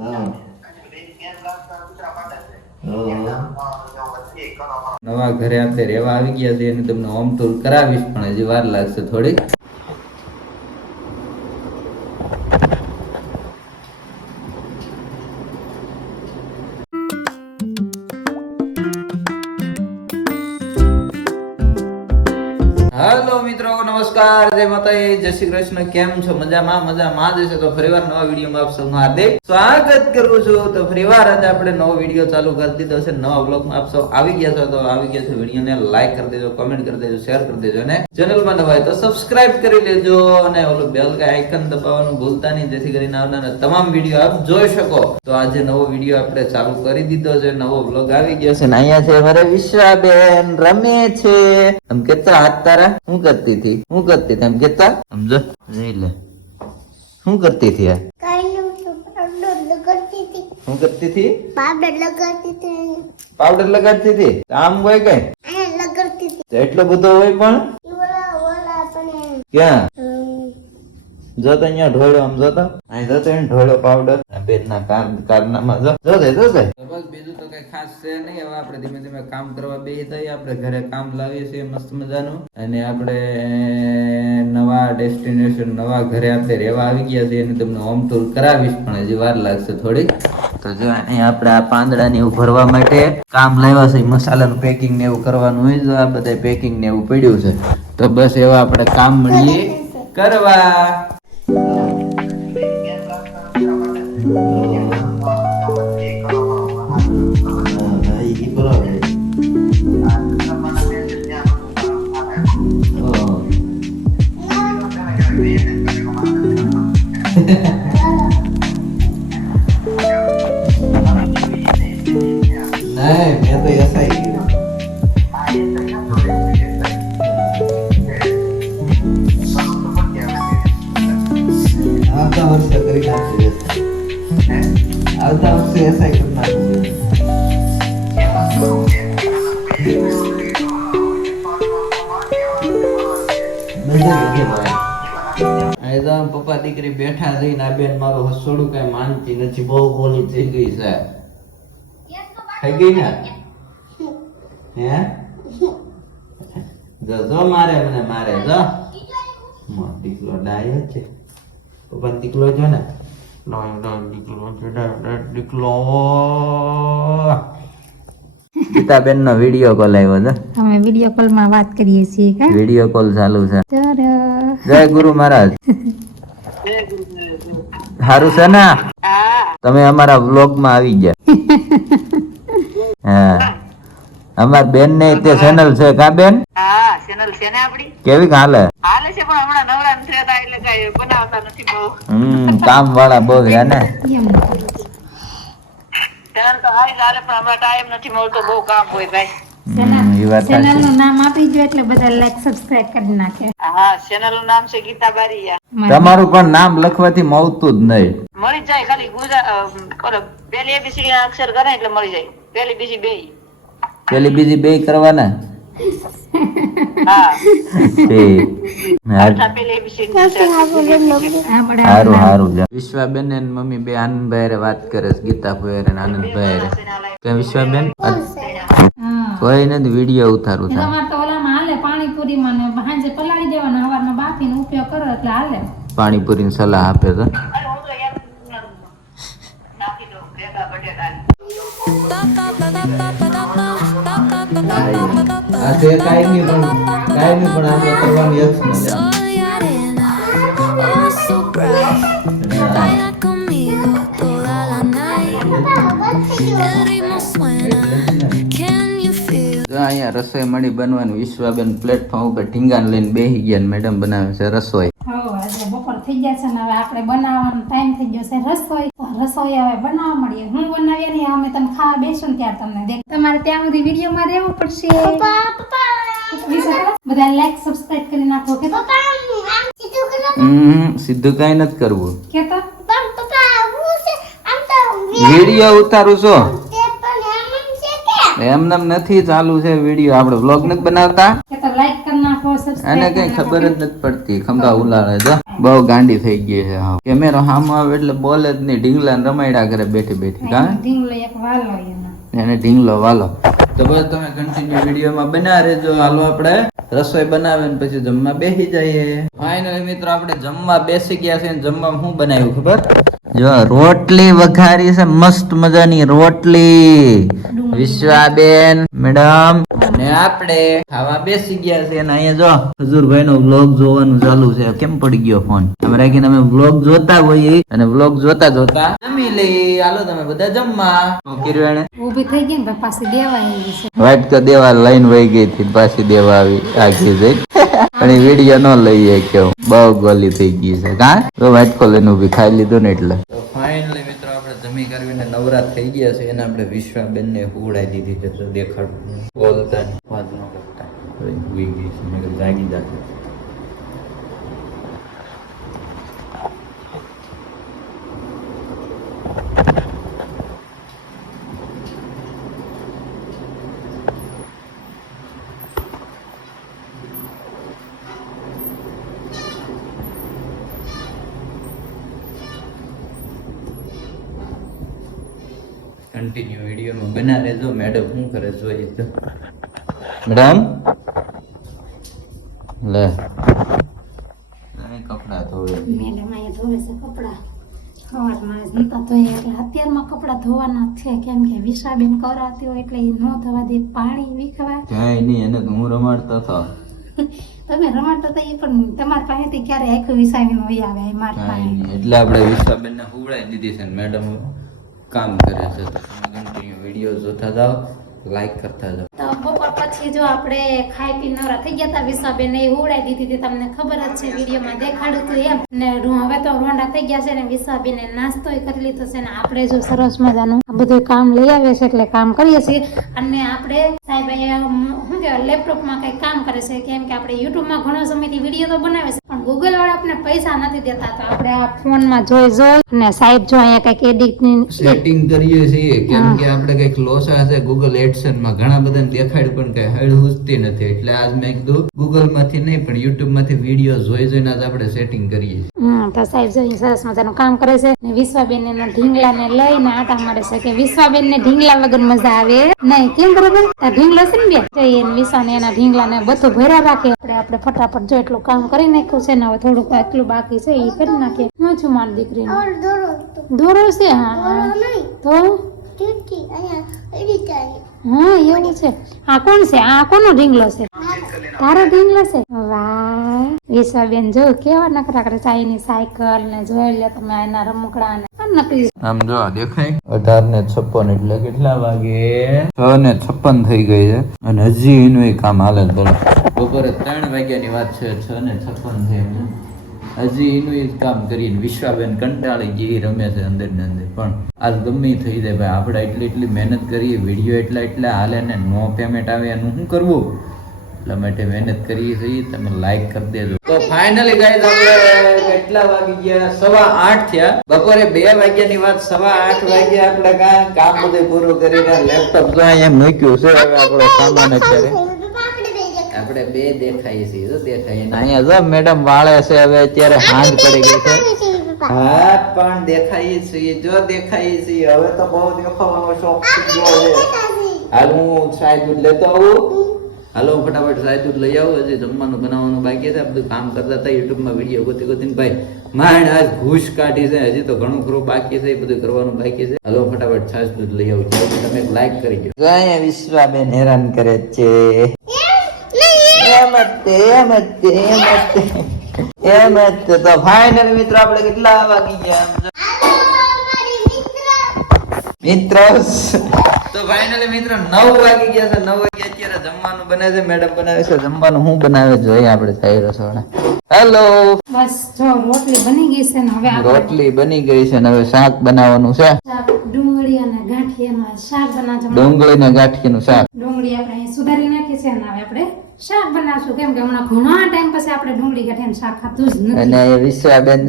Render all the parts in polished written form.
નવા ઘરે આપણે રહેવા આવી ગયા છે અને તમને હોમ ટૂર કરાવીશ, પણ હજી વાર લાગશે થોડીક. હેલો મિત્રો, નમસ્કાર, જય માતાજી, જય શ્રી કૃષ્ણ. કેમ છો? મજામાં? મજામાં જ હશે તો ફરીવાર નવા વિડીયોમાં આપ સૌનું હાર્દિક સ્વાગત કરું છું. તો ફરીવાર આજે આપણે નવો વિડીયો ચાલુ કરી દીધો છે. નવા બ્લોગમાં આપ સૌ આવી ગયા છો તો આવી ગયા છે. વિડીયોને લાઈક કરી દેજો, કમેન્ટ કરી દેજો, શેર કરી દેજો અને ચેનલમાં નવા હોય તો સબસ્ક્રાઇબ કરી લેજો અને ઓલું બેલ કે આઇકન દબાવવાનું ભૂલતા નહીં, જેથી કરીને આવનારા તમામ વિડીયો આપ જોઈ શકો. તો આજે નવો વિડીયો આપણે ચાલુ કરી દીધો છે, નવો બ્લોગ આવી ગયો છે. અહીંયા છે અમારે વિશ્વાબેન રમે છે. આમ કેટલા હાથ તારા શું કરતી હતી? શું કરતી હતી? એમ કેતા સમજો જઈ લે. શું કરતી હતી? શું કરતી હતી? પાવડર લગાડતી હતી. આમ હોય કઈ એટલો બધો હોય પણ ક્યાં જો તો અહીંયા ઢોળ્યો. આમ જોતો અહીં જોતો એને ઢોળ્યો પાવડર બેન ના કારનામાં જો બસ બીજું તો કઈ ખાસ છે નહીં. હવે આપણે ધીમે ધીમે કામ કરવા બેસી જઈએ. આપણે ઘરે કામ લાવીએ છીએ મસ્ત મજાનું અને આપણે નવા ડેસ્ટિનેશન નવા ઘરે આપણે રહેવા આવી ગયા છીએ અને તમને હોમ ટૂર કરાવીશ, પણ હજી વાર લાગશે થોડીક. તો જો અહીં આપણે આ પાંદડા ને એવું ભરવા માટે કામ લાવ્યા છે. મસાલાનું પેકિંગ ને એવું કરવાનું હોય તો આ બધા પેકિંગ ને એવું પડ્યું છે. તો બસ એવા આપણે કામ મળીએ કરવા. આવતા વર્ષે એસઆઈ કરી નાખું. પપ્પા દીકરી બેઠા થઈને આ બેન મારું હસોડું કઈ માનતી નથી, બહુ બોલી થઈ ગઈ છે. થઈ ગઈ ને હે જો મારે મને મારે જો દીકરો ડાય છે. પપ્પા દીકરો જો ને ગીતાબેન નો વિડીયો કોલ આવ્યો છે. અમે વિડીયો કોલ માં વાત કરીએ છીએ કે વિડીયો કોલ ચાલુ છે. જય ગુરુ મહારાજ. સારું છે ને? તમે અમારા વ્લોગ માં આવી ગયા. હા અમાર બેન ને તે ચેનલ છે કા બેન? હા ચેનલ છે ને આપડી. કેવી હાલે? હાલે છે પણ હમણાં નવરા નથી થતા એટલે કઈ બનાવતા નથી બહુ. કામ વાળા બહુ છે ને. ચેનલ તો હાઈ હાલે પણ હમણાં ટાઈમ નથી મળતો, બહુ કામ હોય ભાઈ. ચેનલ નું નામ આપી દો એટલે બધા લાઈક સબસ્ક્રાઇબ કરી નાખે. હા ચેનલ નું નામ છે ગીતા બારીયા. તમારું પણ નામ લખવાથી મળતું જ નહીં. મળી જાય ખાલી પેલી એબીસીડી ના અક્ષર કરે એટલે મળી જાય. પેલી બીજી બે પેલી બીજી બે કરવાના. વિશ્વાબેન ને મમ્મી બે આનંદભાઈ વાત કરે છે. ગીતાભાઈ અને આનંદભાઈ કે વિશ્વાબેન કોઈ નથી વિડીયો ઉતારું છે. પાણીપુરી માં સાંજે પલાળી દેવાના, હવારમાં બાફીને ઉપયોગ કરો એટલે હાલે. પાણીપુરી ની સલાહ આપે તો કાયમી પણ આપણે કરવાની અહીંયા રસોઈ મળી બનવાનું. વિશ્વાબેન પ્લેટફોર્મ ઉપર ઢીંગાને લઈને બેસી ગયા. મેડમ બનાવે છે રસોઈ. બપોર થઈ ગયા છે ને હવે આપણે બનાવવાનો ટાઈમ થઈ ગયો છે. રસોઈ હવે બનાવવા મળીએ. હું બનાવીએ નહીં, અમે તમે ખાવા બેસો ને ત્યારે તમને દેખ. તમારે ત્યાં સુધી વિડીયો માં રહેવું પડશે. બધા લાઈક સબસ્ક્રાઇબ કરી નાખો. કે સીધું કઈ નથી કરવું. કે તો વિડીયો ઉતારું છો એમનેમ નથી ચાલુ છે વિડીયો. આપણે વ્લોગ નથી બનાવતા કે તો લાઈક કરી નાખો, સબસ્ક્રાઇબ અને કઈ ખબર જ નથી પડતી. ખંભા ઉલાળે જો બહુ ગાંડી થઈ ગઈ છે હા કેમેરો સામે આવે એટલે બોલે જ નહીં ઢીંગલા રમાડ્યા કરે બેઠી બેઠી કા ઢીંગલો એક વાલો એનો. એને ઢીંગલો વાલો તો બસ તમે કન્ટિન્યુ વિડીયોમાં બના રહેજો હાલો આપણે રસોઈ બનાવે ને પછી જમવા બેસી જઈએ ફાઇનલી મિત્રો આપણે જમવા બેસી ગયા છે ને જમવામાં શું બનાવ્યું ખબર જો રોટલી વઘારી છે મસ્ત મજાની રોટલી વિશ્વાબેન મેડમ અને આપણે ખાવા બેસી ગયા છે અને અહીંયા જો હજુરભાઈ નો વ્લોગ જોવાનું ચાલુ છે કેમ પડી ગયો ફોન અમે રાખીને અમે વ્લોગ જોતા હોઈએ અને વ્લોગ જોતા જોતા જમી લઈ હાલો તમે બધા જમવા કિરવેણે ઊભી થઈ ગઈ ને તો પાછી દેવા આવી છે. વાઇટ તો દેવા લઈને વહી ગઈ હતી પાછી દેવા આવી આગી જઈ પણ એ વિડીયો ન લઈએ કેવું બહુ ગોલી થઈ ગઈ છે કા તો વાઇટ કો લઈને ઉભી ખાઈ લીધું ને એટલે ફાઇનલી મિત્રો આપણે જમી કરીને નવરા થઈ ગયા છે એને આપણે વિશ્વાબેન ને હુવડાવી દીધી છે તો દેખાડું બોલતા ને વાત ન કરતા હુઈ ગઈ છે મેં કીધું જાગી જાતે કન્ટિન્યુ વિડીયોમાં બના રહેજો મેડમ શું કરે જોઈએ તો મેડમ લે કપડા ધોવે મેડમ અહીંયા ધોવે છે કપડા સવારમાં જ નતા ધોયા એટલે અત્યારમાં કપડા ધોવાના જ છે કેમ કે વિશાબેન કરાવતી હોય એટલે એ ન ધોવા દે પાણી વીખવા ક્યાંય નહીં એને તો હું રમાડતો હતો તમે રમાડતા હતા એ પણ તમારી પાસેથી ક્યારે આખું વિસાવીને વહી આવે એ મારી કાંઈ પાસે નહીં એટલે આપણે વિશ્વાબેન ને હુવડાવી દીધી છે મેડમ કામ કરે છે તો તમે કન્ટિન્યુ વિડીયો જોતા જાઓ લાઈક કરતા જાઓ તો બપોર પછી જો આપણે ખાઈ પી નવરા થઈ ગયા હતા વિશ્વાબેન એ ઉડાઈ દીધી હતી તમને ખબર જ છે વિડીયોમાં દેખાડ્યું હતું એમ ને હવે તો રોંડા થઈ ગયા છે ને વિશ્વાબેને નાસ્તો કરી લીધો છે ને આપણે જો સરસ મજાનું આ બધું કામ લઈ આવીએ છીએ એટલે કામ કરીએ છીએ અને આપણે સાહેબ અહીંયા શું કહેવાય લેપટોપમાં કંઈક કામ કરે છે કેમ કે આપણે યુટ્યુબમાં ઘણો સમયથી વિડીયો તો બનાવે છે પણ ગૂગલ વાળા આપણે પૈસા નથી દેતા તો આપણે આ ફોનમાં જોઈ અને સાહેબ જો અહીંયા કંઈક એડિટિંગ સેટિંગ કરીએ છીએ કેમ કે આપણે કંઈક લોસા છે ગૂગલ એડસન માં ઘણા બધાને દેખાડ્યું પણ કઈ હેડ હુજતી નથી એટલે આજ મેં કીધું ગૂગલ માંથી નહીં પણ યુટ્યુબ માંથી વિડીયો જોઈને જ આપણે સેટિંગ કરીએ તો સાહેબ જો સરસ મજાનું કામ કરે છે ને વિશ્વાબેન એના ઢીંગલા ને લઈને આટા મારે છે કે વિશ્વાબેન ને ઢીંગલા વગર મજા આવે નહીં કેમ બરોબર આ ઢીંગલો છે ને બે જઈએ વિશ્વા ને એના ઢીંગલા ને બધું ભર્યા રાખે આપણે ફટાફટ જો એટલું કામ કરી નાખ્યું છે ને હવે થોડુંક એટલું બાકી છે એ કરી નાખીએ હું છું મારી દીકરીને દોરો છે હા તો હા એવું છે આ કોણ છે આ કોનો ઢીંગલો છે તારો ઢીંગલો છે વાહ વિશ્વાબેન જો કેવા નખરા કરે ચાઈની સાયકલ ને જોઈ લે તમે એના રમકડા ને નકલી આમ જો દેખાય 18:56 એટલે કેટલા વાગે 6:56 થઈ ગઈ છે અને હજી એનું કામ હાલે બોલો બપોરે 3 વાગ્યાની વાત છે 6:56 થઈ હજી એનું કામ કરીને વિશ્વાબેન કંટાળી ગઈ રમે છે અંદર ને અંદર પણ આજ ગમે થઈ જાય ભાઈ આપણે એટલી મહેનત કરીએ વિડીયો એટલા હાલે ને નો પેમેન્ટ આવે એનું શું કરવું એટલા માટે મહેનત કરીએ છીએ તમે લાઈક કરી દેજો તો ફાઇનલી ગાઈઝ આપણે કેટલા વાગી ગયા 8:15 થયા બપોરે 2 વાગ્યાની વાત 8:15 વાગ્યા આપણે કામ બધું પૂરું કરીને લેપટોપ જો અહીંયા મૂક્યું છે હવે આપણો સામાન અત્યારે આપણે બે દેખાઈએ છીએ જો દેખાઈએ અહીંયા જો મેડમ વાળે છે હવે અત્યારે હાંજ પડી ગઈ છે હા પણ દેખાઈએ છીએ જો દેખાઈએ છીએ હવે તો બહુ દેખાવાનો શોખ થઈ ગયો છે હાલ હું ચાય દૂધ લેતો આવું હાલો ફટાફટ ચાય દૂધ લઈ આવું હજી જમવાનું બનાવવાનું બાકી છે બધું કામ કરતા હતા યુટ્યુબમાં વિડીયો ગોતીને ભાઈ માંડ આજ ઘૂસ કાઢી છે હજી તો ઘણું ખરું બાકી છે એ બધું કરવાનું બાકી છે હાલો ફટાફટ છાશ દૂધ લઈ આવું તમે લાઈક કરી દો અહીંયા વિશ્વાબેન હેરાન કરે છે તો ફાઇનલ મિત્રો આપણે કેટલા વાગી ગયા મિત્રો તો ફાઇનલી મિત્રો 9 વાગી ગયા છે 9 વાગે અત્યારે જમવાનું બને છે મેડમ બનાવે છે જમવાનું હું બનાવે જોઈએ આપણે સાઈ રસોડા હેલો બસ જો રોટલી બની ગઈ છે ને હવે રોટલી બની ગઈ છે ને હવે શાક બનાવવાનું છે ડુંગળી અને ગાંઠિયાનું શાક બનાવવાનું ડુંગળી ને ગાંઠિયાનું શાક ડુંગળી આપણે સુધારી નાખી છે ને હવે આપણે શાક બનાવશું કેમ કે હમણાં ઘણા ટાઈમ પછી આપણે ડુંગળી ગાંઠિયાનું શાક ખાતું જ નથી. અને વિશ્વાબેન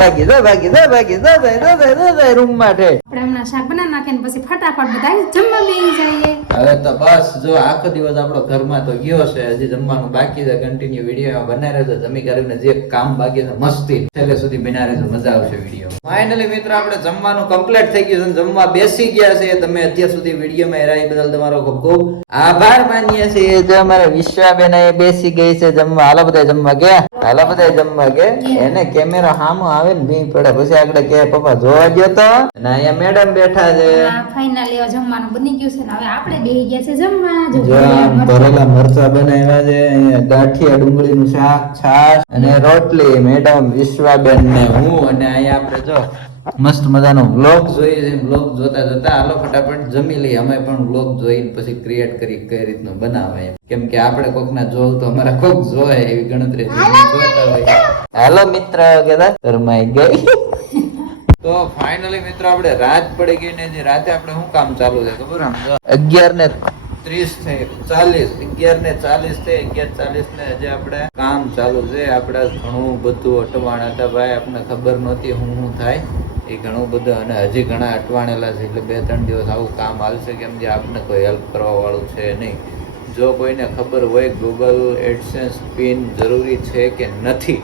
ભાગી રૂમ માટે આપણે હમણાં શાક બનાવી નાખીએ ને પછી ફટાફટ બધા જમવા બેસી જઈએ. હવે તો બસ જો આખો દિવસ આપણો ઘરમાં તો ગયો છે, હજી જમવાનું બાકી છે. કન્ટિન્યુ વિડીયો બના રહેજો, જમી કરીને જે કામ બાકી છે મસ્તી છેલ્લે સુધી બના રહેજો, મજા આવશે વિડીયો. ફાઇનલી મિત્રો આપણે જમવાનું કમ્પ્લીટ થઈ ગયું છે, જમવા બેસી ગયા છે. તમે અત્યાર સુધી વિડીયોમાં હેરાઈ બદલ તમારો ખૂબ ખૂબ આભાર માનીએ છીએ. જો અમારે વિશ્વાબેન અહીં બેસી ગઈ છે જમવા. હાલો બધા જમવા ગયા, હાલો બધા જમવા ગયા. એને કેમેરો સામો આવે ને ભી પડે, પછી આગળ કે પપ્પા જોવા ગયો તો. અને અહીંયા મેડમ બેઠા છે. ફાઇનલી જમવાનું બની ગયું છે ને હવે આપણે બેસી ગયા છે જમવા. જો જો આમ ભરેલા મરચા બનાવ્યા છે, અહીંયા ગાંઠિયા ડુંગળીનું શાક, છાશ અને રોટલી. મેડમ વિશ્વાબેન ને હું. અને અહીંયા આપણે જો મસ્ત મજાનો વ્લોગ જોઈએ છે. વ્લોગ જોતા જોતા હાલો ફટાફટ જમી લઈએ. અમે પણ વ્લોગ જોઈને પછી ક્રિએટ કરી કઈ રીતનું બનાવાય, કેમ કે આપણે કોક ના જોવું તો અમારા કોક જોવે એવી ગણતરી જોતા હોય. હાલો મિત્ર કેતા શરમાઈ ગઈ. તો ફાઇનલી મિત્રો આપણે રાત પડી ગઈ ને જે રાતે આપણે શું કામ ચાલુ છે ખબર? આમ 11:30 થઈ 11:40 થઈ 11:40 ને હજી આપણે કામ ચાલુ છે. આપણે ઘણું બધું અટવાણ હતા ભાઈ, આપણને ખબર નહોતી શું થાય એ ઘણું બધું. અને હજી ઘણા અટવાણેલા છે, એટલે 2-3 દિવસ આવું કામ હાલશે, કેમ કે આપણે કોઈ હેલ્પ કરવા વાળું છે નહીં. જો કોઈને ખબર હોય ગૂગલ એડસેન્સ પિન જરૂરી છે કે નથી,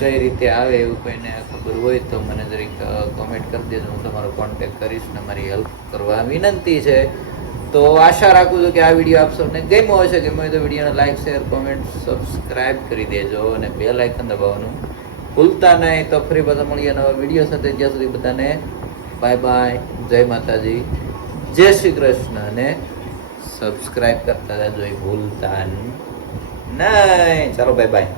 કઈ રીતે આવે એવું કોઈને ખબર હોય તો મને જરીક કોમેન્ટ કરી દેજો, હું તમારો કોન્ટેક્ટ કરીશ ને મારી હેલ્પ કરવા વિનંતી છે. તો આશા રાખું છું કે આ વિડીયો આપ સૌને ગમ્યો હશે. ગમ્યો હોય તો વિડીયોને લાઈક, શેર, કોમેન્ટ, સબસ્ક્રાઇબ કરી દેજો અને બેલ આઇકન દબાવવાનું ભૂલતા નહીં. તો ફરી પાછા મળીએ નવા વિડીયો સાથે. જ્યાં સુધી બધાને બાય બાય, જય માતાજી, જય શ્રી કૃષ્ણ. અને સબસ્ક્રાઇબ કરતા રહેજો, ભૂલતા નહીં. ચાલો બાય બાય.